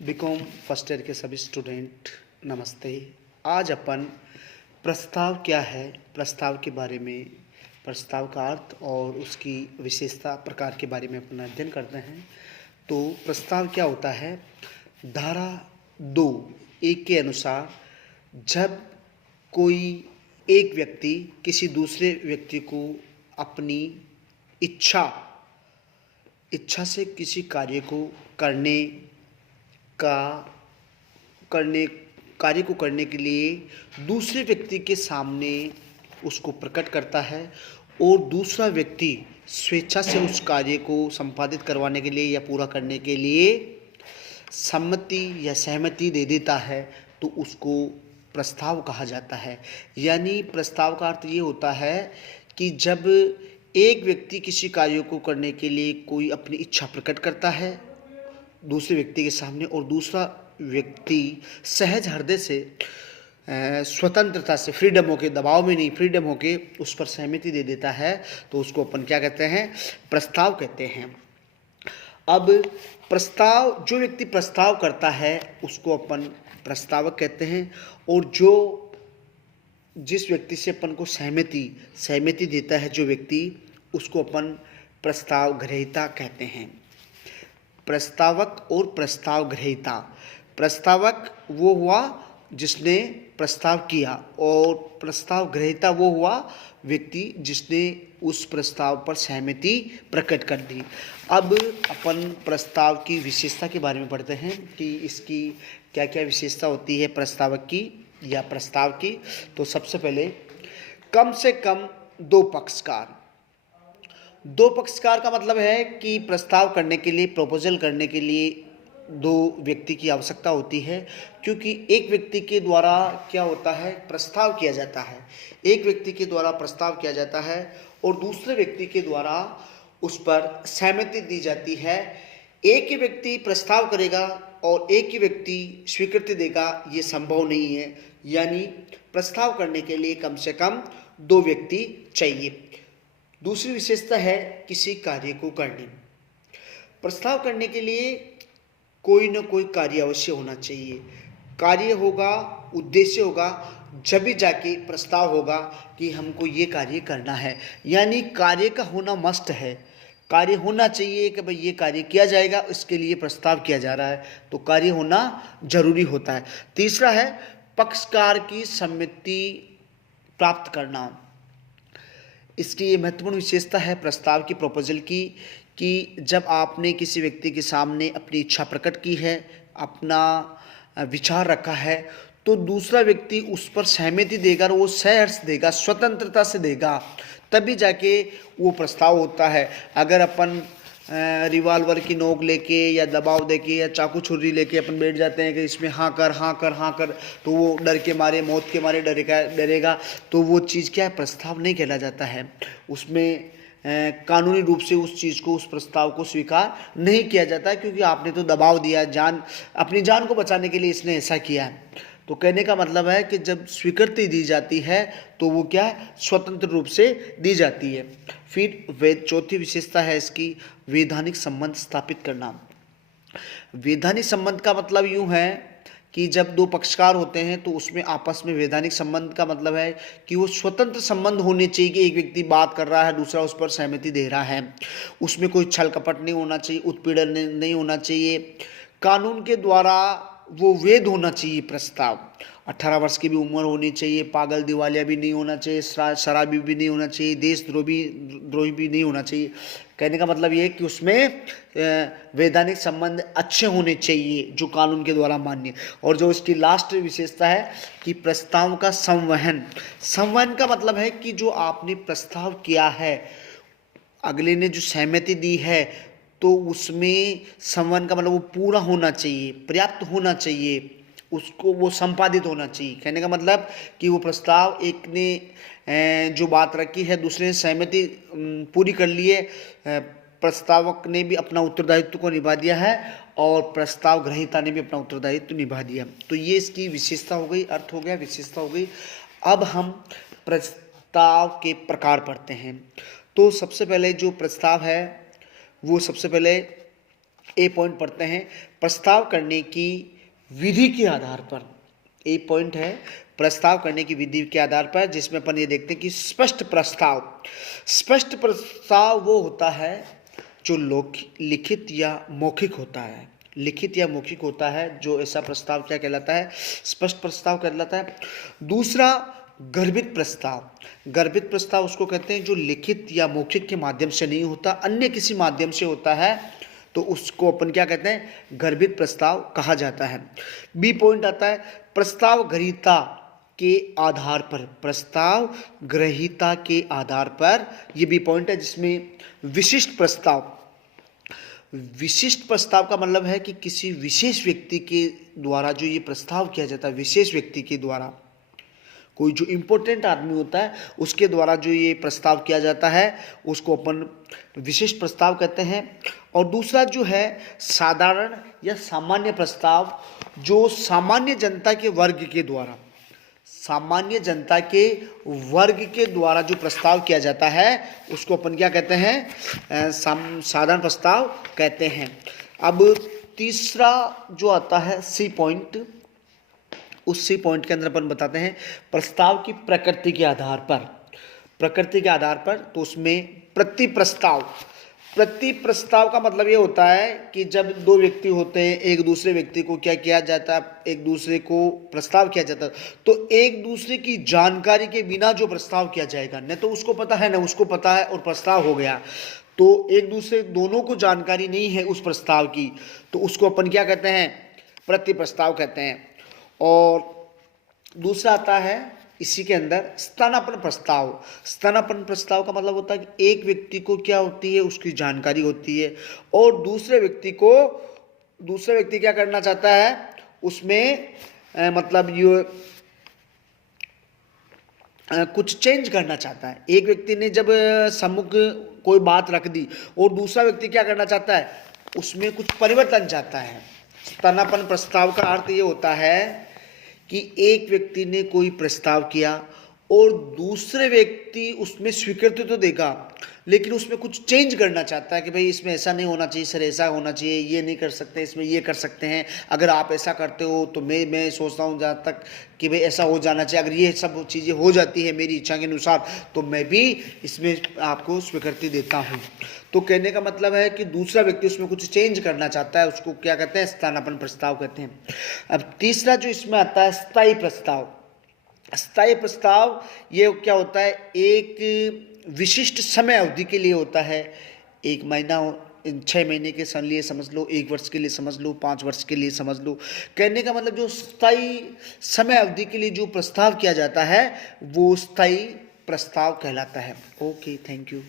BCom first year के सभी student नमस्ते। आज अपन प्रस्ताव क्या है, प्रस्ताव के बारे में, प्रस्ताव का अर्थ और उसकी विशेषता प्रकार के बारे में अपना अध्ययन करते हैं। तो प्रस्ताव क्या होता है? धारा 2(1) के अनुसार जब कोई एक व्यक्ति किसी दूसरे व्यक्ति को अपनी इच्छा इच्छा से किसी कार्य को करने का करने कार्य को करने के लिए दूसरे व्यक्ति के सामने उसको प्रकट करता है और दूसरा व्यक्ति स्वेच्छा से उस कार्य को संपादित करवाने के लिए या पूरा करने के लिए सम्मति या सहमति दे देता है, तो उसको प्रस्ताव कहा जाता है। यानी प्रस्ताव का अर्थ ये होता है कि जब एक व्यक्ति किसी कार्य को करने के लिए कोई अपनी इच्छा प्रकट करता है दूसरे व्यक्ति के सामने और दूसरा व्यक्ति सहज हृदय से स्वतंत्रता से, फ्रीडम होके, दबाव में नहीं, फ्रीडम होके उस पर सहमति दे देता है, तो उसको अपन क्या कहते हैं? प्रस्ताव कहते हैं। अब प्रस्ताव, जो व्यक्ति प्रस्ताव करता है उसको अपन प्रस्तावक कहते हैं, और जिस व्यक्ति से अपन को सहमति देता है जो व्यक्ति, उसको अपन प्रस्ताव ग्रहीता कहते हैं। प्रस्तावक और प्रस्ताव ग्रहीता। प्रस्तावक वो हुआ जिसने प्रस्ताव किया, और प्रस्ताव ग्रहीता वो हुआ व्यक्ति जिसने उस प्रस्ताव पर सहमति प्रकट कर दी। अब अपन प्रस्ताव की विशेषता के बारे में पढ़ते हैं कि इसकी क्या क्या विशेषता होती है प्रस्तावक की या प्रस्ताव की। तो सबसे पहले कम से कम दो पक्षकार का मतलब है कि प्रस्ताव करने के लिए, प्रपोजल करने के लिए दो व्यक्ति की आवश्यकता होती है, क्योंकि एक व्यक्ति के द्वारा क्या होता है? प्रस्ताव किया जाता है। एक व्यक्ति के द्वारा प्रस्ताव किया जाता है और दूसरे व्यक्ति के द्वारा उस पर सहमति दी जाती है। एक ही व्यक्ति प्रस्ताव करेगा और एक ही व्यक्ति स्वीकृति देगा, ये संभव नहीं है। यानी प्रस्ताव करने के लिए कम से कम दो व्यक्ति चाहिए। दूसरी विशेषता है किसी कार्य को करने। प्रस्ताव करने के लिए कोई न कोई कार्य अवश्य होना चाहिए। कार्य होगा, उद्देश्य होगा, जब भी जाके प्रस्ताव होगा कि हमको ये कार्य करना है। यानी कार्य का होना मस्ट है। कार्य होना चाहिए कि भाई ये कार्य किया जाएगा, इसके लिए प्रस्ताव किया जा रहा है, तो कार्य होना जरूरी होता है। तीसरा है पक्षकार की सम्मति प्राप्त करना। इसकी ये महत्वपूर्ण विशेषता है प्रस्ताव की, प्रपोजल की, कि जब आपने किसी व्यक्ति के सामने अपनी इच्छा प्रकट की है, अपना विचार रखा है, तो दूसरा व्यक्ति उस पर सहमति देगा और वो सहर्ष देगा, स्वतंत्रता से देगा, तभी जाके वो प्रस्ताव होता है। अगर अपन रिवाल्वर की नोक लेके या दबाव देके या चाकू छुरी लेके अपन बैठ जाते हैं कि इसमें हाँ कर, हाँ कर, हाँ कर, तो वो डर के मारे, मौत के मारे डरेगा, तो वो चीज़ क्या है? प्रस्ताव नहीं कहला जाता है। उसमें कानूनी रूप से उस चीज़ को, उस प्रस्ताव को स्वीकार नहीं किया जाता, क्योंकि आपने तो दबाव दिया, अपनी जान को बचाने के लिए इसने ऐसा किया है। तो कहने का मतलब है कि जब स्वीकृति दी जाती है तो वो क्या है? स्वतंत्र रूप से दी जाती है। फिर चौथी विशेषता है इसकी वैधानिक संबंध स्थापित करना। वैधानिक संबंध का मतलब यूं है कि जब दो पक्षकार होते हैं तो उसमें आपस में वैधानिक संबंध का मतलब है कि वो स्वतंत्र संबंध होने चाहिए, कि एक व्यक्ति बात कर रहा है, दूसरा उस पर सहमति दे रहा है। उसमें कोई छल कपट नहीं होना चाहिए, उत्पीड़न नहीं होना चाहिए। कानून के द्वारा वो वैध होना चाहिए प्रस्ताव। 18 वर्ष की भी उम्र होनी चाहिए, पागल दिवालिया भी नहीं होना चाहिए, शराबी भी नहीं होना चाहिए, देशद्रोही भी नहीं होना चाहिए। कहने का मतलब ये है कि उसमें वैधानिक संबंध अच्छे होने चाहिए जो कानून के द्वारा मान्य। और जो इसकी लास्ट विशेषता है कि प्रस्ताव का संवहन का मतलब है कि जो आपने प्रस्ताव किया है, अगले ने जो सहमति दी है, तो उसमें संवहन का मतलब वो पूरा होना चाहिए, पर्याप्त होना चाहिए, उसको वो संपादित होना चाहिए। कहने का मतलब कि वो प्रस्ताव, एक ने जो बात रखी है दूसरे ने सहमति पूरी कर ली है, प्रस्तावक ने भी अपना उत्तरदायित्व को निभा दिया है और प्रस्ताव ग्रहीता ने भी अपना उत्तरदायित्व निभा दिया। तो ये इसकी विशेषता हो गई, अर्थ हो गया, विशेषता हो गई। अब हम प्रस्ताव के प्रकार पढ़ते हैं। तो सबसे पहले जो प्रस्ताव है वो सबसे पहले ए पॉइंट पढ़ते हैं, प्रस्ताव करने की विधि के आधार पर। ए पॉइंट है प्रस्ताव करने की विधि के आधार पर, जिसमें अपन ये देखते हैं कि स्पष्ट प्रस्ताव। स्पष्ट प्रस्ताव वो होता है जो लिखित या मौखिक होता है। लिखित या मौखिक होता है जो ऐसा प्रस्ताव क्या कहलाता है, स्पष्ट प्रस्ताव कहलाता है। दूसरा गर्भित प्रस्ताव। गर्भित प्रस्ताव उसको कहते हैं जो लिखित या मौखिक के माध्यम से नहीं होता, अन्य किसी माध्यम से होता है, तो उसको अपन क्या कहते हैं, गर्भित प्रस्ताव कहा जाता है। बी पॉइंट आता है प्रस्ताव ग्रहीता के आधार पर। प्रस्ताव ग्रहीता के आधार पर, ये बी पॉइंट है, जिसमें विशिष्ट प्रस्ताव। विशिष्ट प्रस्ताव का मतलब है कि किसी विशेष व्यक्ति के द्वारा जो ये प्रस्ताव किया जाता है, विशेष व्यक्ति के द्वारा, कोई जो इम्पोर्टेंट आदमी होता है उसके द्वारा जो ये प्रस्ताव किया जाता है उसको अपन विशिष्ट प्रस्ताव कहते हैं। और दूसरा जो है साधारण या सामान्य प्रस्ताव, जो सामान्य जनता के वर्ग के द्वारा, सामान्य जनता के वर्ग के द्वारा जो प्रस्ताव किया जाता है उसको अपन क्या कहते हैं, साधारण प्रस्ताव कहते हैं। अब तीसरा जो आता है सी पॉइंट, उस सी पॉइंट के अंदर अपन बताते हैं प्रस्ताव की प्रकृति के आधार पर। प्रकृति के आधार पर तो उसमें प्रति प्रस्ताव। प्रति प्रस्ताव का मतलब ये होता है कि जब दो व्यक्ति होते हैं, एक दूसरे व्यक्ति को क्या किया जाता है, एक दूसरे को प्रस्ताव किया जाता है, तो एक दूसरे की जानकारी के बिना जो प्रस्ताव किया जाएगा, न तो उसको पता है न उसको पता है और प्रस्ताव हो गया, तो एक दूसरे दोनों को जानकारी नहीं है उस प्रस्ताव की, तो उसको अपन क्या कहते हैं, प्रति प्रस्ताव कहते हैं। और दूसरा आता है इसी के अंदर स्थानापन्न प्रस्ताव। स्थानापन्न प्रस्ताव का मतलब होता है कि एक व्यक्ति को क्या होती है, उसकी जानकारी होती है, और दूसरे व्यक्ति क्या करना चाहता है उसमें, मतलब ये कुछ चेंज करना चाहता है। एक व्यक्ति ने जब सम्मुख कोई बात रख दी और दूसरा व्यक्ति क्या करना चाहता है, उसमें कुछ परिवर्तन चाहता है। स्थानापन्न प्रस्ताव का अर्थ ये होता है कि एक व्यक्ति ने कोई प्रस्ताव किया और दूसरे व्यक्ति उसमें स्वीकृति तो देगा, लेकिन उसमें कुछ चेंज करना चाहता है कि भाई इसमें ऐसा नहीं होना चाहिए सर, ऐसा होना चाहिए, ये नहीं कर सकते, इसमें ये कर सकते हैं, अगर आप ऐसा करते हो तो मैं सोचता हूँ जहाँ तक कि भाई ऐसा हो जाना चाहिए, अगर ये सब चीज़ें हो जाती है मेरी इच्छा के अनुसार तो मैं भी इसमें आपको स्वीकृति देता हूँ। तो कहने का मतलब है कि दूसरा व्यक्ति उसमें कुछ चेंज करना चाहता है, उसको क्या कहते हैं, स्थानापन्न प्रस्ताव कहते हैं। अब तीसरा जो इसमें आता है स्थायी प्रस्ताव। स्थायी प्रस्ताव ये क्या होता है, एक विशिष्ट समय अवधि के लिए होता है, 1 महीना, 6 महीने के लिए समझ लो, 1 वर्ष के लिए समझ लो, 5 वर्ष के लिए समझ लो। कहने का मतलब जो स्थायी समय अवधि के लिए जो प्रस्ताव किया जाता है वो स्थायी प्रस्ताव कहलाता है। Okay, thank you.